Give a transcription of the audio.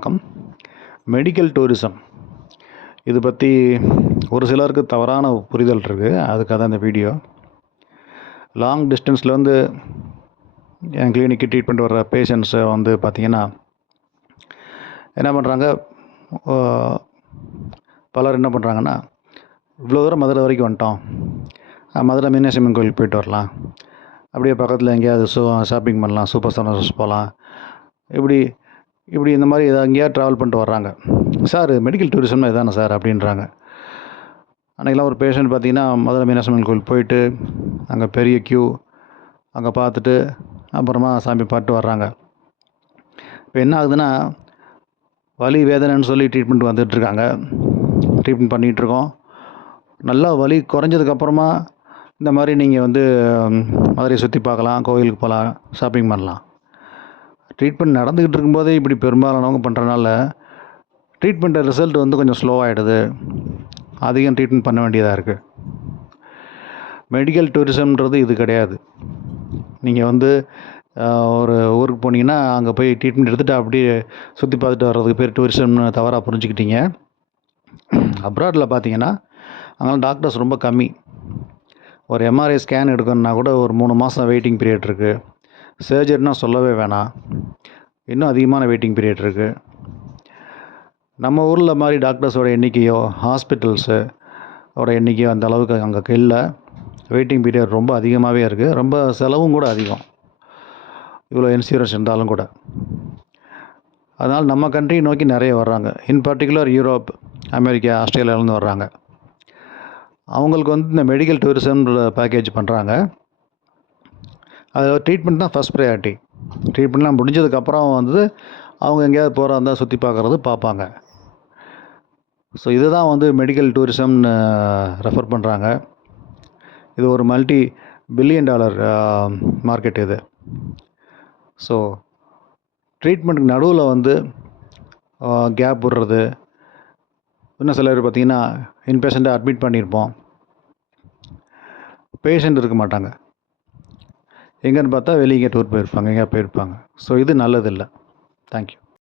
வணக்கம். Medical tourism இது பற்றி ஒரு சிலருக்கு தவறான புரிதல் இருக்குது. அதுக்காக தான் இந்த வீடியோ. லாங் டிஸ்டன்ஸில் வந்து என் கிளினிக்கு ட்ரீட்மெண்ட் வர்ற பேஷண்ட்ஸை வந்து பார்த்திங்கன்னா என்ன பண்ணுறாங்க, பலர் என்ன பண்ணுறாங்கன்னா, இவ்வளோ தூரம் மதுரை வரைக்கும் வந்துட்டோம், மதுரை மீனாட்சி அம்மன் கோயிலுக்கு போயிட்டு வரலாம், அப்படியே பக்கத்தில் எங்கேயாவது ஷாப்பிங் பண்ணலாம், சூப்பர் ஸ்டார்ஸ் போகலாம், இப்படி இந்த மாதிரி எங்கேயாவது ட்ராவல் பண்ணிட்டு வர்றாங்க. சார் மெடிக்கல் டூரிசம்னா இதானே சார் அப்படின்றாங்க. அன்றைக்கெலாம் ஒரு பேஷண்ட் பார்த்திங்கன்னா மதுரை மீனாட்சி அம்மன் கோயில் போயிட்டு அங்கே பெரிய க்யூ, அங்கே பார்த்துட்டு அப்புறமா சாமி பார்த்துட்டு வர்றாங்க. இப்போ என்ன ஆகுதுன்னா, வலி வேதனைன்னு சொல்லி ட்ரீட்மெண்ட் வந்துட்டுருக்காங்க, ட்ரீட்மெண்ட் பண்ணிகிட்ருக்கோம். நல்லா வலி குறைஞ்சதுக்கப்புறமா இந்த மாதிரி நீங்கள் வந்து மதுரையை சுற்றி பார்க்கலாம், கோயிலுக்கு போகலாம், ஷாப்பிங் பண்ணலாம். ட்ரீட்மெண்ட் நடந்துக்கிட்டு இருக்கும்போதே இப்படி பெரும்பாலானவங்க பண்ணுறனால ட்ரீட்மெண்ட்டு ரிசல்ட் வந்து கொஞ்சம் ஸ்லோவாகிடுது, அதிகம் ட்ரீட்மெண்ட் பண்ண வேண்டியதாக இருக்குது. மெடிக்கல் டூரிசம்ன்றது இது கிடையாது. நீங்கள் வந்து ஒரு ஊருக்கு போனீங்கன்னா அங்கே போய் ட்ரீட்மெண்ட் எடுத்துகிட்டு அப்படியே சுற்றி பார்த்துட்டு வர்றதுக்கு பேர் டூரிசம்னு தவறாக புரிஞ்சுக்கிட்டீங்க. அப்ராடில் பார்த்தீங்கன்னா அங்கெல்லாம் டாக்டர்ஸ் ரொம்ப கம்மி. ஒரு எம்ஆர்ஐ ஸ்கேன் எடுக்கணுன்னா கூட ஒரு 3 மாதம் வெயிட்டிங் பீரியட் இருக்குது. சர்ஜரினா சொல்லவே வேணாம், இன்னும் அதிகமான வெயிட்டிங் பீரியட் இருக்குது. நம்ம ஊரில் மாதிரி டாக்டர்ஸோட எண்ணிக்கையோ ஹாஸ்பிட்டல்ஸோட எண்ணிக்கையோ அந்த அளவுக்கு அங்கே இல்லை. வெயிட்டிங் பீரியட் ரொம்ப அதிகமாகவே இருக்குது. ரொம்ப செலவும் கூட அதிகம், இவ்வளோ இன்சூரன்ஸ் இருந்தாலும் கூட. அதனால் நம்ம கண்ட்ரி நோக்கி நிறைய வர்றாங்க. இன் பர்டிகுலர் யூரோப், அமெரிக்கா, ஆஸ்திரேலியாவிலேருந்து வர்றாங்க. அவங்களுக்கு வந்து இந்த மெடிக்கல் டூரிசம்ன்ற பேக்கேஜ் பண்ணுறாங்க. அதில் ட்ரீட்மெண்ட் தான் ஃபஸ்ட் ப்ரையாரிட்டி. ட்ரீட்மெண்ட்லாம் முடிஞ்சதுக்கப்புறம் வந்து அவங்க எங்கேயாவது போகிறா இருந்தால் சுற்றி பார்க்குறது பார்ப்பாங்க. ஸோ இதுதான் வந்து மெடிக்கல் டூரிசம்னு ரெஃபர் பண்ணுறாங்க. இது ஒரு மல்டி பில்லியன் டாலர் மார்க்கெட் இது. ஸோ ட்ரீட்மெண்ட்டுக்கு நடுவில் வந்து கேப் விடுறது, இன்னும் சிலர் பார்த்திங்கன்னா இன்பேஷண்ட்டை அட்மிட் பண்ணியிருப்போம், பேஷண்ட் இருக்க மாட்டாங்க, எங்கேன்னு பார்த்தா வெளியே டூர் போயிருப்பாங்க, எங்கேயா போயிருப்பாங்க. ஸோ இது நல்லதில்லை. தேங்க்யூ.